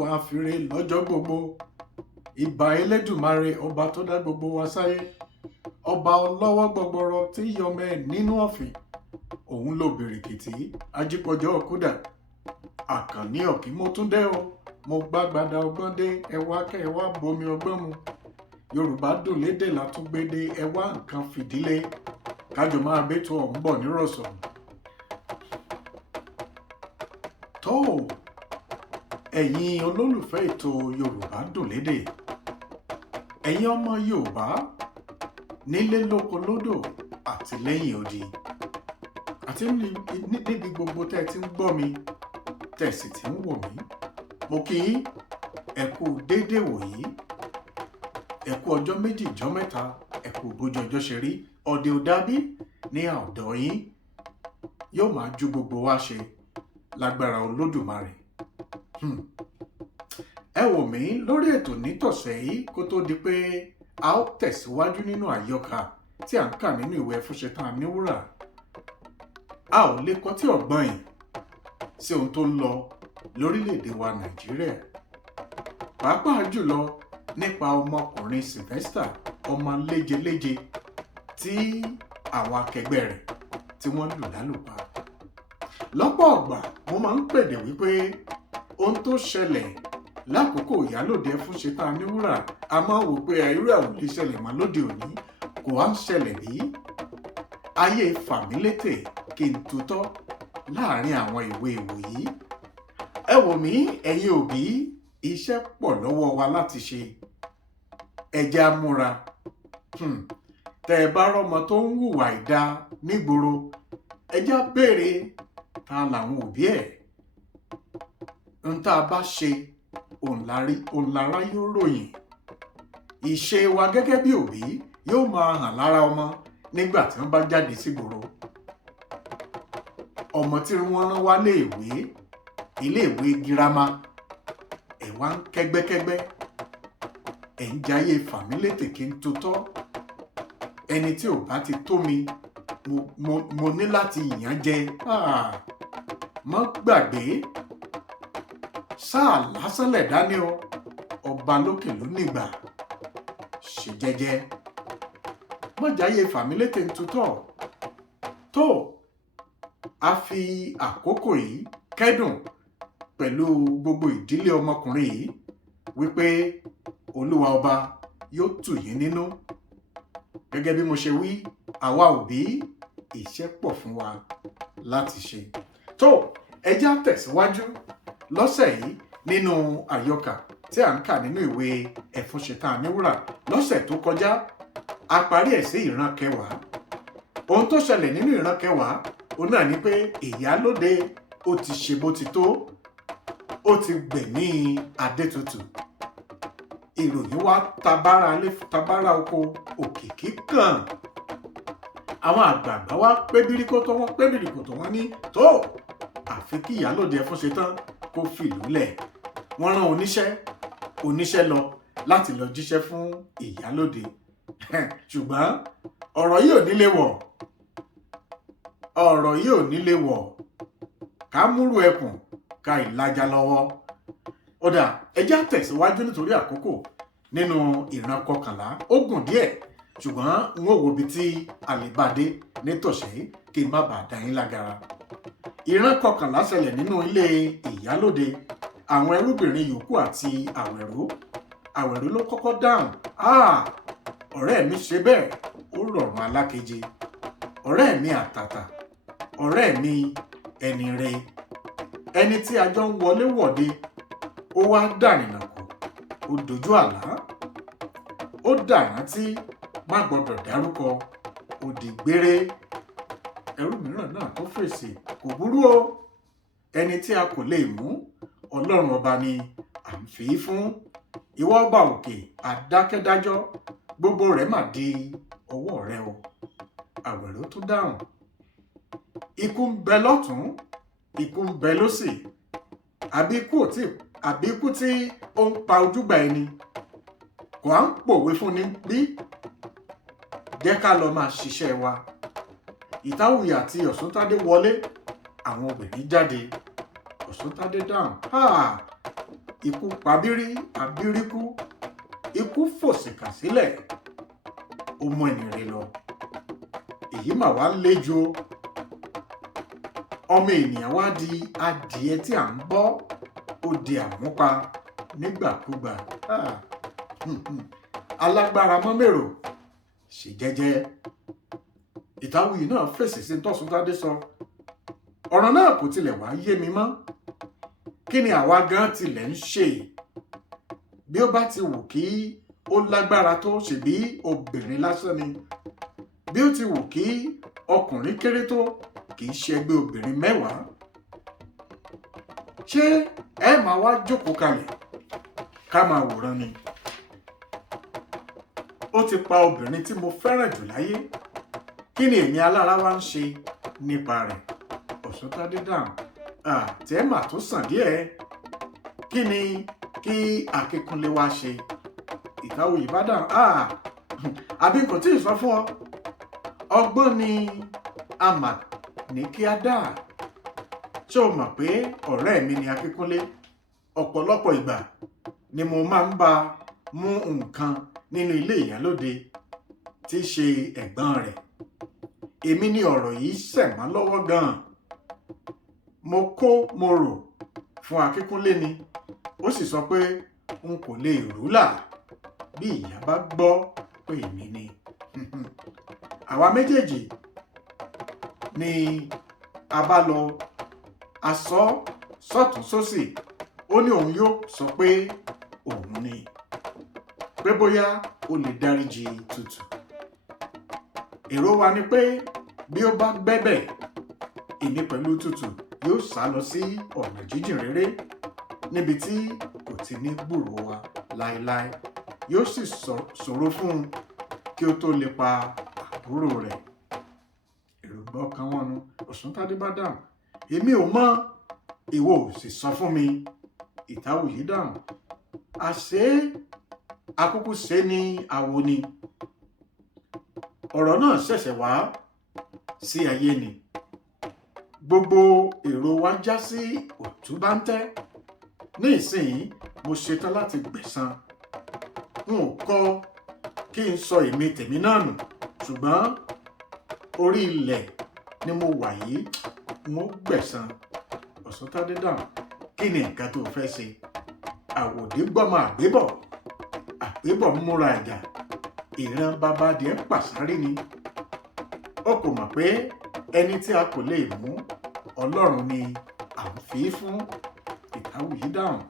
wà fìrè lọ́jọ́ gbogbo. Ìbà Elédùmarè ọba tó dá gbogbo wa sáyé. Ọba ọlọ́wọ́ gbọgbọrọ tí yọmọ ẹ̀ nínú ọ̀fìn. Òun ló bìrìkìtì ajípọ̀jọ́ kúdà. Àkànní ọ̀kí mo tún dé o. Mo gbàgbàdà ọgbọ́n dé ẹwà kẹwà bomi ọgbọ́n mu. Yorùbá dùn lédè látúgbédé ẹwà nǹkan fìdílé. Kájọ máa bẹ́tò ọ̀hún bọ̀ nírọ̀sọ̀. Tó ẹ̀yin olólùfẹ́ ètò Yorùbá dùn lédè. Ẹ̀yin ọmọ Yorùbá nílé lóko lódò àti lẹ́yìn odi. Àti níbi gbogbo tẹ́ ti ń gbọ́ mi, tẹ́ sì ti ń wò mí. Mo kí yín ẹ kú déédéé wòyí. Ẹ kú ọjọ́ méjì ọjọ́ mẹ́ta, ẹ kú bójú ọjọ́ ṣe rí. Ọ̀dẹ̀ ò dábí ní ọ̀dọ̀ yín. Yóò máa ju gbogbo wa ṣe lágbára Olódùmarè. Ẹ wò mí lórí ètò nítọ̀sẹ̀ yìí kó tó di pé a ó tẹ̀síwájú nínú àyọkà tí à ń kà nínú ìwé Ẹfúnṣetán Aníwúrà. A ò lè kọtí ọ̀gbọ́n yìí sí ohun tó ń lọ lórílẹ̀‐èdè wa Nàìjíríà. Pàápàá jùlọ nípa ọmọkùnrin Sylvester ọmọ léjeléje tí àwọn akẹgbẹ́ rẹ̀ tí wọ́n lù lálùpá. Lọ́pọ̀ ọ̀gbà mo máa ń pèdè wípé ohun tó ṣẹlẹ̀ lákòókò ìyálòde Ẹfúnṣetán Aníwúrà a máa wò pé irú ẹ̀ ò lè ṣẹlẹ̀ mọ́ lóde òní, kò wá ń ṣẹlẹ̀ bí. Ayé fàmílétè kí n tutọ́ láàrin àwọn ìwé ìwòyí. Ẹ wò mí ẹ̀yin òbí, iṣẹ́ pọ̀ lọ́wọ́ wa láti ṣe. Ẹ jẹ́ á múra. Tẹ́ ẹ bá rọ́mọ tó ń hùwà ìdá nígboro, ẹ jẹ́ á béèrè ta làwọn òbí ẹ̀. Ohun tá a bá ṣe òun lára yóò ròyìn. Ìṣe wa gẹ́gẹ́ bí òbí yóò máa hàn lára ọmọ nígbà tí wọ́n bá jáde sígboro. Ọmọ tí wọ́n rán wá iléèwé girama, ẹ̀ wá ń kẹ́gbẹ́kẹ́gbẹ́, ẹ̀ ń jayé fàmílétè kí n tutọ́. Ẹni tí ò bá ti tó mi, mo ní láti yàn jẹ. Má gbàgbé, sáà lásán lẹ̀ dání o, ọba lókè ló nígbà. Ṣe jẹ́jẹ́, má jayé fàmílétè ń tutọ́. Tó a fi àkókò yìí kẹ́dùn pẹ̀lú gbogbo ìdílé ọmọkùnrin yìí wípé Olúwa ọba yóò tù yín nínú. Gẹ́gẹ́ bí mo ṣe wí, àwa òbí iṣẹ́ pọ̀ fún wa láti ṣe. Tó ẹ jẹ́ á tẹ̀síwájú lọ́sẹ̀ yìí nínú àyọkà tí à ń kà nínú ìwé Ẹfúnṣetán Aníwúrà. Lọ́sẹ̀ tó kọjá a parí ẹ̀ sí ìran kẹwàá. Ohun tó ṣẹlẹ̀ nínú ìran kẹwàá òun náà ni pé ìyálóde ó ti ṣe bó ti tó, ó ti gbẹ̀mí Adétutù. Ìròyìn wá tabára oko òkìkí kan. Àwọn àgbààgbà wá pé bíríkótó wọ́n ní tó àfi kí ìyálóde Ẹfúnṣetán kó fìlú lẹ̀. Wọ́n rán oníṣẹ́ lọ láti lọ jíṣẹ́ fún ìyálóde. Ṣùgbọ́n ọ̀rọ̀ yìí ò nílé wọ̀ ká múrù ẹkùn ká ìlàjà lọ́wọ́. Ó dà, ẹ jẹ́ á tẹ̀síwájú nítorí àkókò nínú ìran kọkànlá. Ó gùn díẹ̀ ṣùgbọ́n n ó wo ibi tí a lè bá dé nítòsí kí n má bàa dá yín lágara. Ìran kọkànlá ṣẹlẹ̀ nínú ilé ìyálóde. Àwọn ẹrúbìnrin yòókù àti àwẹ̀rú ló kọ́kọ́ dáhùn. Ọ̀rẹ́ mi ṣe bẹ́ẹ̀, ó rọ̀rùn alákeje. Ọ̀rẹ́ mi àtàtà, ọ̀rẹ́ mi ẹni re, ẹni tí a jọ ń wọlé wọ̀de, ó wá dànìnà kù, ó dojú àlá, ó dàrántí má gbọdọ̀ dárúkọ, ó di gbére. Ẹrú mìíràn náà tó fèsì, kò burú o, ẹni tí a kò lè mú, Ọlọ́run ọba ni à ń fi fún. Ìwọ ọba òkè àdákẹ́dájọ́, gbogbo rẹ̀ mà di ọwọ́ rẹ o. Àwẹ̀rú tó dáhùn, ikú ń bẹ lọ́tún, ikú ń bẹ lósì, àbí ikú tí ó ń pa ojúgbà ẹni kò á ń pòwe fún ni bí. Jẹ́ ká lọ máa ṣiṣẹ́ wa. Ìtáwùyí àti Ọ̀ṣuntádé wọlé, àwọn obìnrin jáde. Ọ̀ṣuntádé dáhùn, ikú pabírí abíríkú, ikú fòsìkà sílẹ̀ ó mú ẹni rẹ̀ lọ. èyí mà wá léjo, ọmọ ènìyàn wá di adìẹ tí à ń bọ́, ó di àmúpa nígbàkúgbà. alágbára mọ́mẹ́rò ṣe jẹ́jẹ́. Ìtàwùyí náà fèsì sí tọ́sùntádé sọ, ọ̀rọ̀ náà kò tilẹ̀ wá yé mi mọ́. kí ni àwa gan tilẹ̀ ń ṣe? bí ó bá ti wù kí ó lágbára tó, ṣèbí obìnrin lásán ni. bí ó ti wù kí ọkùnrin kéré tó, kì í ṣe ẹgbẹ́ obìnrin 10. ṣé ẹ máa wá jókòó kalẹ̀ ká máa wòran ni? ó ti pa obìnrin tí mo fẹ́ràn jù láyé, kí ni èmi alára wá ń ṣe nípa rẹ̀? Ọ̀ṣuntádé dáhùn, àtẹ́mà tó sàn díẹ̀. kí ni kí Akínkúnlé wá ṣe? Ìtàwùyí bá dáhùn, àbí kò tí ì sọ fún ọ? ọgbọ́n ni a mà ní kí a dá. ṣé o mọ̀ pé ọ̀rẹ́ mi ni Akínkúnlé? ọ̀pọ̀lọpọ̀ ìgbà ni mo máa ń bá mú nǹkan nínú ilé ìyálóde tí í ṣe ẹ̀gbọ́n rẹ̀. èmi ni ọ̀rọ̀ yìí ṣẹ̀ mọ́ lọ́wọ́ gan-an. mo kó mo rò fún Akínkúnlé ni, ó sì sọ pé n kò lè rúlà bí ìyá bá gbọ́ pé èmi ni. àwa méjèèjì ni a bá lọ asọ sọ́tún sósì. ó ní òun yóò sọ pé òun ni, pé bóyá ó lè dáríjì Tútù. èrò wa ni pé bí ó bá gbẹ́bẹ̀, èmi pẹ̀lú Tútù yóò sá lọ sí ọ̀nà jíjìn réré, níbi tí kò ti ní gbúròó wa láéláé. yóò sì ṣòro fún un kí ó tó lè pa àbúrò rẹ̀. èròǹgbà ọkàn wọn nu. Ọ̀ṣuntádé bá dáhùn, èmi ò mọ̀, ìwọ ò sì sọ fún mi. Ìtàwùyí dáhùn, àṣé akúkú ṣe ní àwo ni. ọ̀rọ̀ náà ṣẹ̀ṣẹ̀ wá sí ayé ni. gbogbo èrò wa já sí òtúbáńtẹ́. ní ìsìn mo ṣetán láti gbẹ̀san. n ò kọ̀ kí n sọ èmi tèmi náà nù, ṣùgbọ́n orí ilẹ̀ ni mo wà yìí, n ó gbẹ̀san. Ọ̀ṣuntádé dáhùn, kí ni nǹkan tó fẹ́ ṣe? àwòdì gbọ́mọ àgbébọ̀, àgbébọ̀ ń múra ìjà, ìran bàbá díẹ̀ pàṣárí ni. ó kò mọ̀ pé ẹni tí a kò lè mú, Ọlọ́run ni à ń fi fún. Ìtàwùyí dáhùn,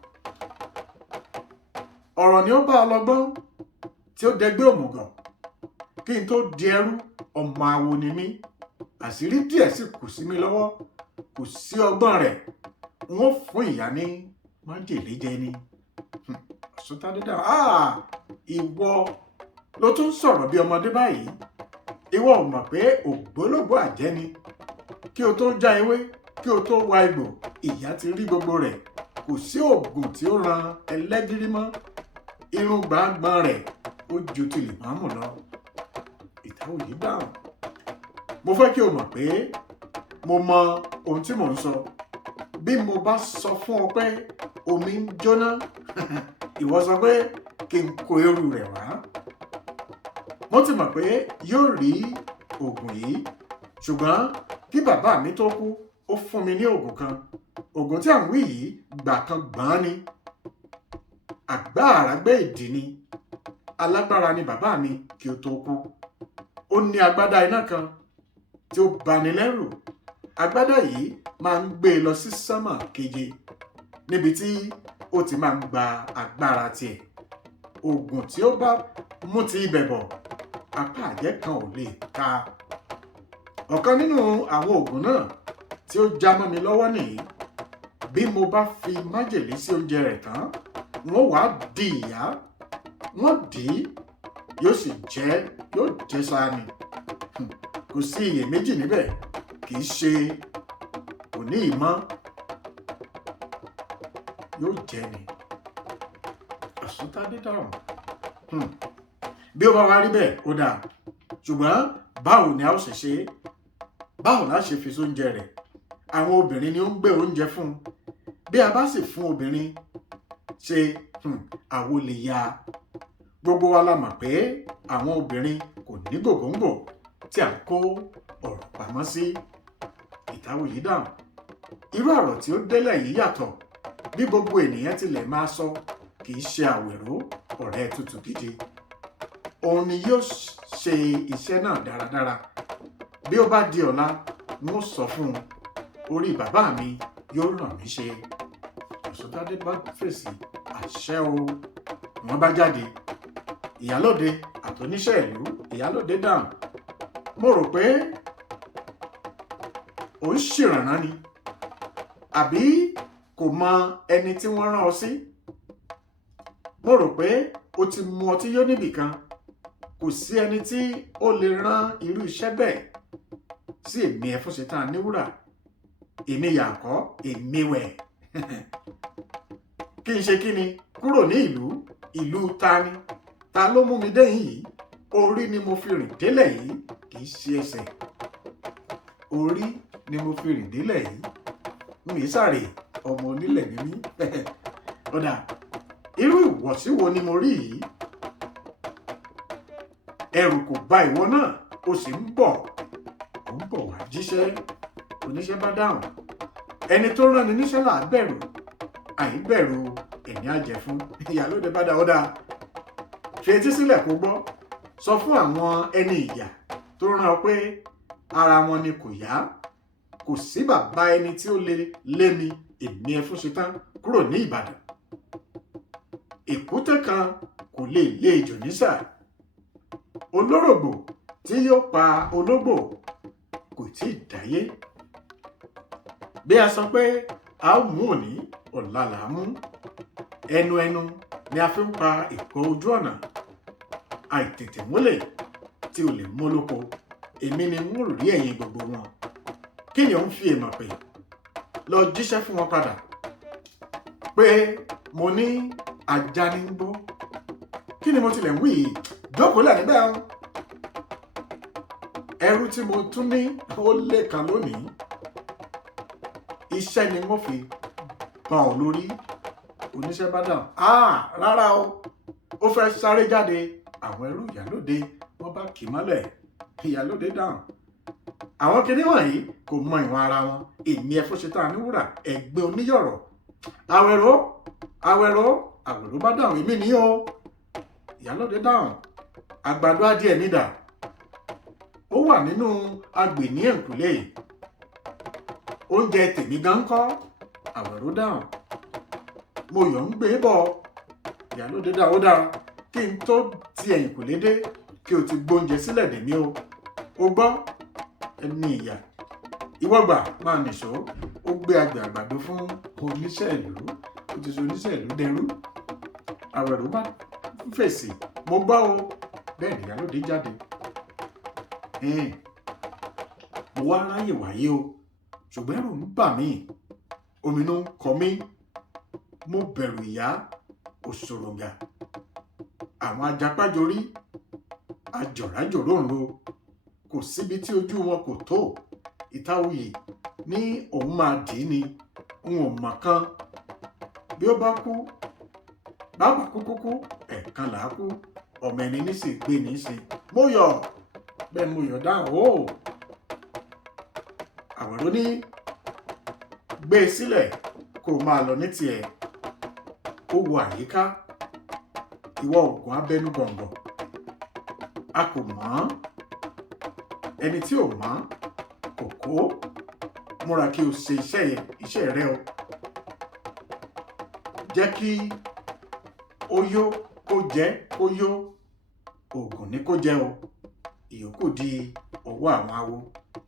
ọ̀rọ̀ ni ó bá ọlọ́gbọ́n tí ó dẹgbẹ́ òmùgọ̀. kí n tó di ẹrú, ọmọ awo ni mí. àṣírí díẹ̀ sì kù sí mi lọ́wọ́. kò sí ọgbọ́n rẹ̀, n ó fún ìyá ní májèlé jẹ ni. Ọ̀ṣuntádé dáhùn, ìwọ ló tún sọ̀rọ̀ bí ọmọdé báyìí. ìwọ ò mọ̀ pé ògbólógbò àjẹ́ ni. kí o tó já ewé, kí o tó wa egbò, ìyá ti rí gbogbo rẹ̀. kò sí oògùn tí ó ran ẹlẹ́gìrì mọ́. irun gbàngbàn rẹ̀ ó ju ti lìmọ́mù lọ. Ìtàwùyí dáhùn, mo fẹ́ kí o mọ̀ pé mo mọ ohun tí mò ń sọ. bí mo bá sọ fún ọ pé omi ń jóná, ìwọ sọ pé kí n kó eérú rẹ̀ wá. mo ti mọ̀ pé yóò rí oògùn yìí, ṣùgbọ́n kí bàbá mi tó kú, ó fún mi ní oògùn kan. oògùn tí à ń wí yìí gbà kan gbọ́n ni. àgbá àràgbé ìdì ni. alágbára ni bàbá mi kí ó tó kú. ó ní agbádá iná kan tí ó bani lẹ́rù. agbádá yìí máa ń gbé e lọ sí sánmà keje, níbi tí ó ti máa ń gba agbára tiẹ̀. oògùn tí ó bá mú ti ibẹ̀ bọ̀, apá àjẹ́ kan ò lè ká. ọ̀kan nínú àwọn oògùn náà tí ó já mọ́ mi lọ́wọ́ nìyí. bí mo bá fi májèlé sí oúnjẹ rẹ̀ tán, wọ́n wá di ìyá, wọ́n dì í, yóò jẹ́ sáà ni. kò sí iyèméjì níbẹ̀, kì í ṣe òní ìmọ̀, yóò jẹ́ ni. Ọ̀ṣuntádé dáhùn, bí ó bá wá rí bẹ́ẹ̀ ó dáa, ṣùgbọ́n báwo ni a ó ṣe ṣe é? báwo la ṣe fi sóúnjẹ rẹ̀? àwọn obìnrin ni ó ń gbé oúnjẹ fún un. bí a bá sì fún obìnrin ṣe àwo lè ya. Gbogbo wa la mọ̀ pé àwọn obìnrin kò ní gògóńgò tí à ń kó ọ̀rọ̀ pamọ́ sí. Ìtawuyì dáhùn, irú ọ̀rọ̀ tí ó délẹ̀ yìí yàtọ̀. Bí gbogbo ènìyàn tilẹ̀ máa sọ, kì í ṣe Àwẹ̀ró ọ̀rẹ́ tútù gidi. Òun ni yóò ṣe iṣẹ́ náà dáradára. Bí ó bá di ọ̀la, n ó sọ fún un, orí bàbá mi yóò ràn mí ṣe. Ọ̀ṣọ́dádé bá fèsì, àṣẹ o. Wọ́n bá jáde. Ìyálóde àtòníṣẹ́ ìlú. Ìyálóde dáhùn, mo rò pé ò ń ṣèrànràn ni, àbí kò mọ ẹni tí wọ́n rán ọ sí? Mo rò pé o ti mu ọtí yó níbì kan. Kò sí ẹni tí ó lè rán irú iṣẹ́ bẹ́ẹ̀ sí èmi Ẹfúnṣetán Aníwúrà. Èmi yàkọ́, èmi wẹ̀. Kí n ṣe kí ni? Kúrò ní ìlú ta ni? Ta ló mú mi dé yìí? Orí ni mo fi rìn délẹ̀ yìí, kì í ṣe ẹsẹ̀. Orí ni mo fi rìn délẹ̀ yìí. N kì í sáré, ọmọ onílẹ̀ ni mí. Ọ̀dà, irú ìwọ̀sí wo ni mo rí yìí? Ẹ̀rù kò bà ìwọ náà, o sì ń bọ̀. Ó ń bọ̀ wá jíṣẹ́. Oníṣẹ́ bá dáhùn, ẹni tó rán ni níṣẹ́ là á bẹ̀rù, àìbẹ̀rù ẹni á jẹ fún. Ìyálóde bá dá ọ̀dà, fetí sílẹ̀ kó gbọ́. Sọ fún àwọn ẹni ìyà tó rán ọ pé ara wọn ni kò yá. Kò sí bàbá ẹni tí ó lè lé mi, èmi Ẹfúnṣetán, kúrò ní Ìbàdàn. Èkúté kan kò lè lé ejò nísà. Olórògbò tí yóò pa ológbò kò tí ì dáyé. Bí a sọ pé a ó mú òní, ọ̀la là á mú. Ẹnu ni a fi ń pa ìkọ́ ojú ọ̀nà. Àìtètè múlẹ̀ tí o lè mú lóko. Èmi ni n ó rí ẹ̀yìn gbogbo wọn. Kí ni ò ń fi èèmọ̀ pè? Lọ jíṣẹ́ fún wọn padà pé mo ní ajá ní gbó. Kí ni mo tilẹ̀ ń wí yìí? Jókòó lẹ̀ níbẹ̀ o. Ẹrú tí mo tún ní ó lé kan lónìí. Iṣẹ́ ni wọ́n fi pa ọ́ lórí. Oníṣẹ́ bá dáhùn, rárá o. Ó fẹ́ sáré jáde. Àwọn ẹrú ìyálóde wọ́n bá kì í mọ́lẹ̀. Ìyálóde dáhùn, àwọn kinní wọ̀nyí kò mọ ìwọ̀n ara wọn. Èmi Ẹfúnṣetán Aníwúrà, ẹgbẹ́ oníyọ̀rọ̀. Àwẹ̀ró bá dáhùn, èmi ní o. Ìyálóde dáhùn, àgbàdo adìẹ nídà. Ó wà nínú agbè ní ẹ̀kúlé. Oúnjẹ tèmi gan kọ́. Àwẹ̀ró dáhùn, mo yọ̀ ń gbé bọ̀. Ìyálóde dáhùn, ó dára, kí n tó ti ẹ̀yìnkùlé dé kí o ti gbóúnjẹ sílẹ̀ dè mí o. O gbọ́? Ẹni ìyà. Ìwọ gbà, máa nìṣó. Ó gbé agbè àgbàdo fún oníṣẹ́ ìlú. Ó ti sọ oníṣẹ́ ìlú dẹrú. Àwẹ̀ró bá fèsì, mo gbọ́ o. Bẹ́ẹ̀ ni ìyálóde jáde. Mo wá ráyè wáyé o, ṣùgbọ́n ẹ̀rù ń bà mí. Ominú ń kọ mí. Mo bẹ̀rù ìyá òṣòròǹgà. Àwọn ajapájorí, ajọ̀rájòróǹro, kò síbi tí ojú wọn kò tó. Ìtawuyì ní òun máa dì í ni. N ò mọ̀ kan. Bí ó bá kú, bàbá kúkú, ẹ̀ẹ̀kan là á kú. Ọmọ ẹni ní sì gbé ní sí. Mo yọ̀. Bẹ́ẹ̀ mo yọ̀ dáhùn o. Àwẹ̀ró ní, gbé e sílẹ̀ kó o máa lọ ní tiẹ̀. Ó wo àyíká. Ìwọ ògùn abẹ́nú gọ̀ǹgọ̀. A kò mọ̀. Ẹni tí ò mọ̀ kò kó. Múra kí o ṣe iṣẹ́ rẹ o. Jẹ́ kí ó yó kó jẹ́ kó yó. Ògùn ni kó jẹ́ o. Ìyókù di ọwọ́ àwọn awo.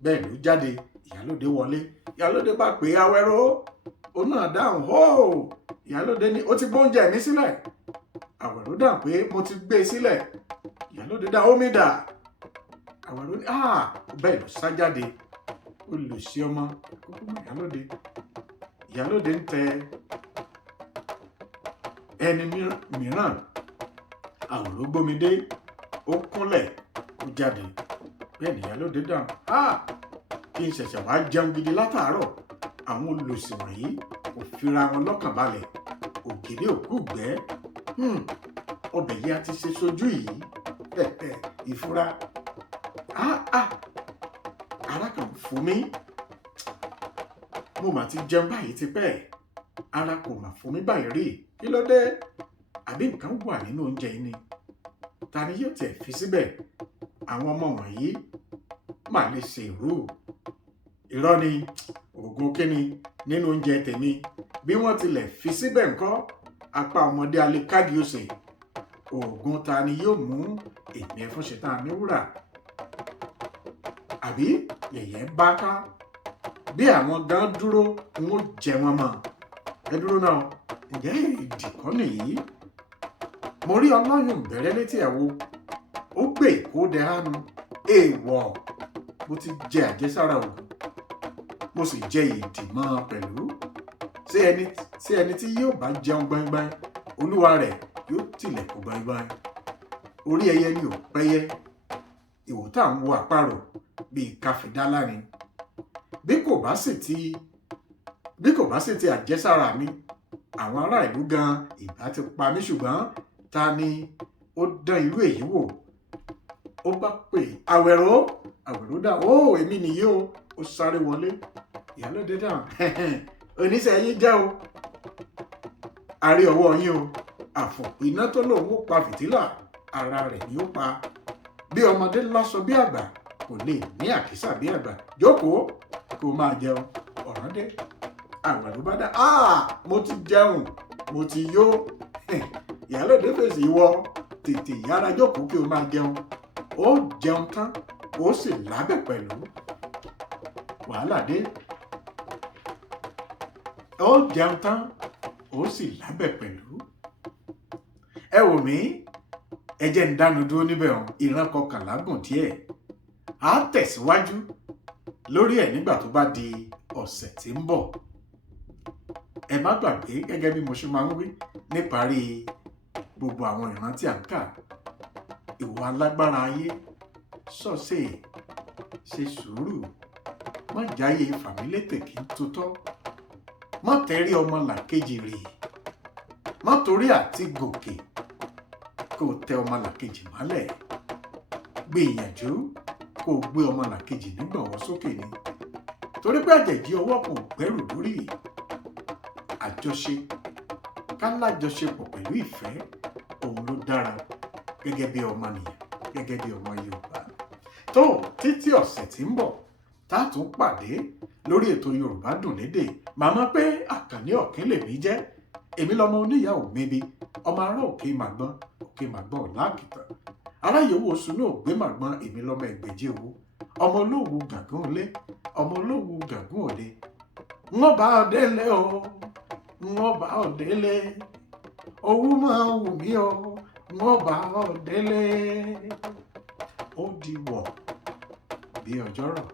Bẹ́ẹ̀ ló jáde. Ìyálóde wọlé. Ìyálóde bá pè Àwẹ̀ró. Ó náà dáhùn, hóò. Ìyálóde ní, ó ti gbóúnjẹ mi sílẹ̀. Àwẹ̀ró dáhùn pé mo ti gbé e sílẹ̀. Ìyálóde dá, omi dà. Àwẹ̀ró ní, bẹ́ẹ̀ ló sá jáde. Olùsí ọmọ kúkú mọ́ ìyálóde. Ìyálóde ń tẹ ẹni mìíràn. Àwẹ̀ró gbómidé. Ó kúnlẹ̀, ó jáde. Bẹ́ẹ̀ ni ìyálóde dáhùn, kí n ṣẹ̀ṣẹ̀ wá jẹun gidi látàárọ̀. Àwọn olùsí wọ̀nyí kò fira wọn lọ́kàn balẹ̀. ògèrè òkú gbẹ́ ọbẹ̀ yìí a ti ṣe sojú yìí ìfura ara kan fún mi mo mà ti jẹun báyìí tipẹ́ ara kò mà fún mi báyìí rí kí ló dé àbí nǹkan wà nínú oúnjẹ yìí ni ta ni yóò tẹ̀ fi síbẹ̀ àwọn ọmọ wọ̀nyí mà lè ṣe irọ́ ni òògùn kíni nínú oúnjẹ tèmi bí wọ́n tilẹ̀ fi síbẹ̀ ńkọ́ apá ọmọdé alẹ́ kági òsè òògùn ta ni yóò mú èmi ẹ̀fún ṣetán ní wúrà àbí yẹ̀yẹ́ bá ká bí àwọn gan dúró ń ó jẹ wọn mọ́ ẹ dúró náà ǹjẹ́ ìdìkọ́ nìyí mo rí ọlọ́yún bẹ̀rẹ̀ létí ẹ̀wò ó gbé ìkódẹ hánu èèwọ̀ mo ti jẹ àjẹsára òògùn mo sì jẹ ìdìmọ́ pẹ̀lú sí ẹni tí yóò bá jẹun gbọ̀ngbọ̀n olúwa rẹ̀ yóò tilẹ̀kùn gbọ̀ngbọ̀n orí ẹyẹ ni ò pẹ́yẹ ìwò tá à ń wo àparò bíi káfíńdálá ni bí kò bá sì ti àjẹsára mi àwọn ará ìlú gan ìbá ti pa mí ṣùgbọ́n ta ni ó dán irú èyí wò ó bá pè àwẹ̀rọ dà ó èmi nìyí o ó sáré wọlé ìyálóde dáhùn oníṣẹ́ yín jẹ́ o àrí ọwọ́ yín o àfòpiná tó lòun ó pa fìtílà ara rẹ̀ ni ó pa bí ọmọdé lásọ bí àgbà kò lè ní àkísà bí àgbà jókòó kó máa jẹun ọ̀ràn dé àwẹ̀rọ bá dá mo ti jẹun mo ti yó ìyálóde fèsì ìwọ tètè yára jókòó kí o máa jẹun ó jẹun tán ó sì lábẹ̀ pẹ̀lú wàhálà dé ó jẹun tán ó sì lábẹ̀ pẹ̀lú ẹ wò mí ẹ jẹ́ ń dánu dúró níbẹ̀ ọ̀hún ìran kọkànlá gùn díẹ̀ á tẹ̀síwájú lórí ẹ̀ nígbà tó bá di ọ̀sẹ̀ tí ń bọ̀ ẹ má gbàgbé gẹ́gẹ́ bí mo ṣe máa ń wí níparí gbogbo àwọn ìran tí à ń kà ìwà alágbára ayé ṣọ́ọ̀ṣì ṣe sùúrù má jáyé fàmílétè kí n tutọ́ má tẹrí ọmọ làkejì rè má torí àti gòkè kó tẹ ọmọ làkejì mọ́lẹ̀ gbìyànjú kó gbé ọmọ làkejì nígbọ̀wọ́ sókè ni torí pé àjèjì ọwọ́ kò gbẹ́rù lórí àjọṣe ká lájọṣepọ̀ pẹ̀lú ìfẹ́ òun ló dára gẹ́gẹ́ bí ọmọnìyàn gẹ́gẹ́ bí ọmọ Yorùbá tó títí ọ̀sẹ̀ tí ń bọ̀ tá a tún pàdé lórí ètò Yorùbá Dùn Lédè màmá pé Àkànní Ọ̀kín lèmi jẹ́ èmi lọmọ oníyàwó mébi ọmọ ará òkè màgbọ́n ọ̀làkìtàn ará yòówó sunú ògbé màgbọ́n èmi lọmọ Ẹgbẹ̀jì owó ọmọ olówó gàngún ilé ọmọ olówó gàngún òde wọ́n bá ọ délé o wọ́n bá ọ délé owó máa wù mí o wọ́n bá ọ délé ó di wọ̀ bí ọjọ́ rọ̀.